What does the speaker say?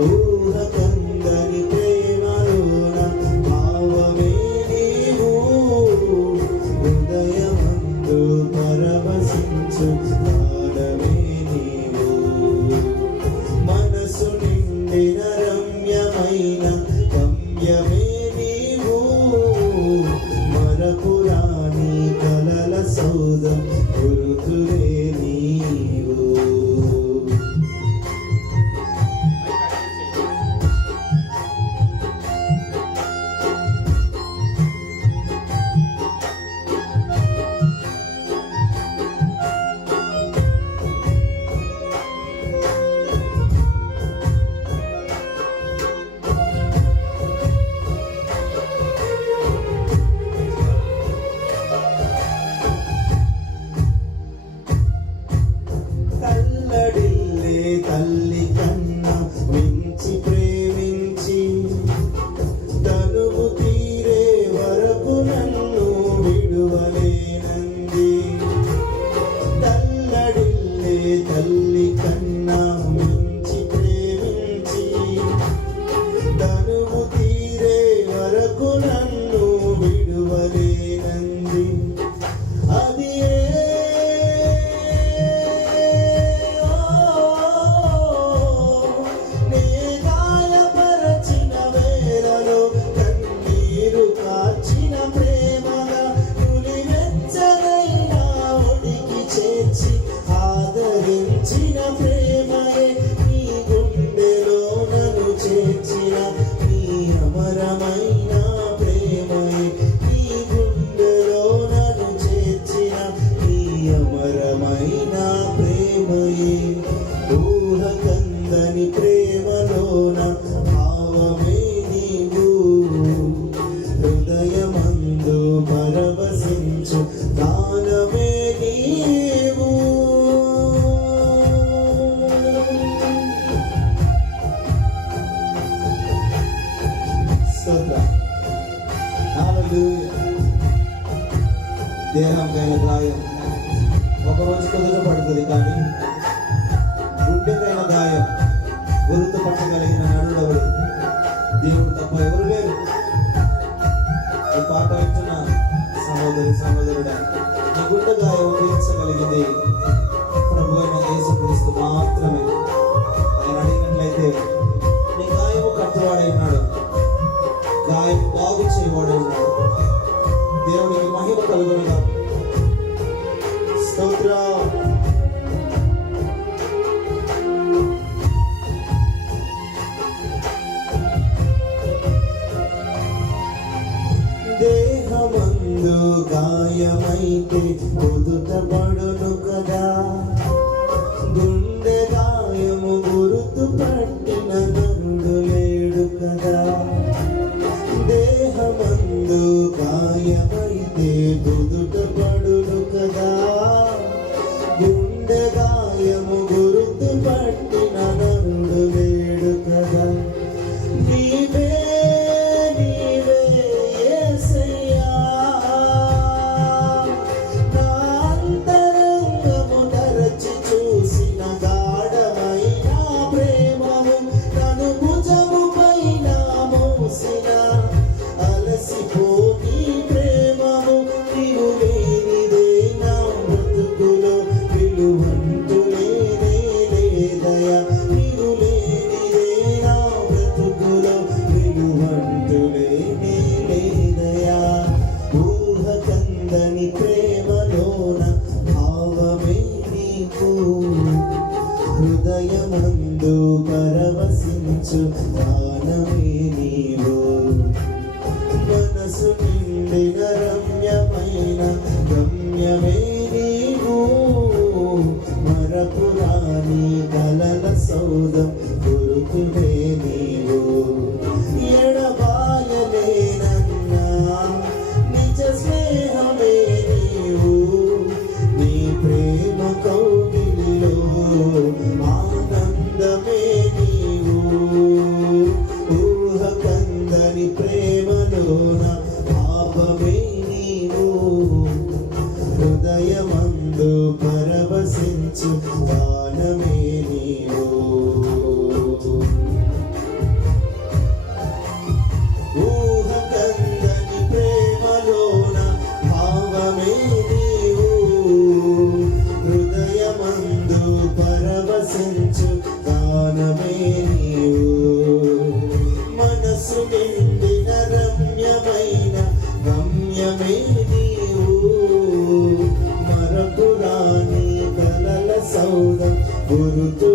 Ooh. ప్రేమలోన భావమే కలిగింది. ప్రభు అయిన యేసుక్రీస్తు మాత్రమే. ఆయన అడిగినట్లయితే నీ గాయము కట్టువాడై ఉన్నాడు. గాయం బాగు చేయవాడు ఉన్నాడు. దేవునికి మహిమ కలుగుతున్నాడు స్తోత్ర. and through the హృదయమందు పరవశించు దానమే నీవు. మనసు నిండిన రమ్యమైన గమ్యమే నీవు. మరపురాణి కలల సౌదం గురుకువే హృదయమందు పరవశించు దానమే నీవు. ఊహకందని ప్రేమలోన భావమే నీవు. హృదయమందు పరవశించు దానమే నీవు. మనసు నిండిన రమ్యమైన గమ్యమే Guru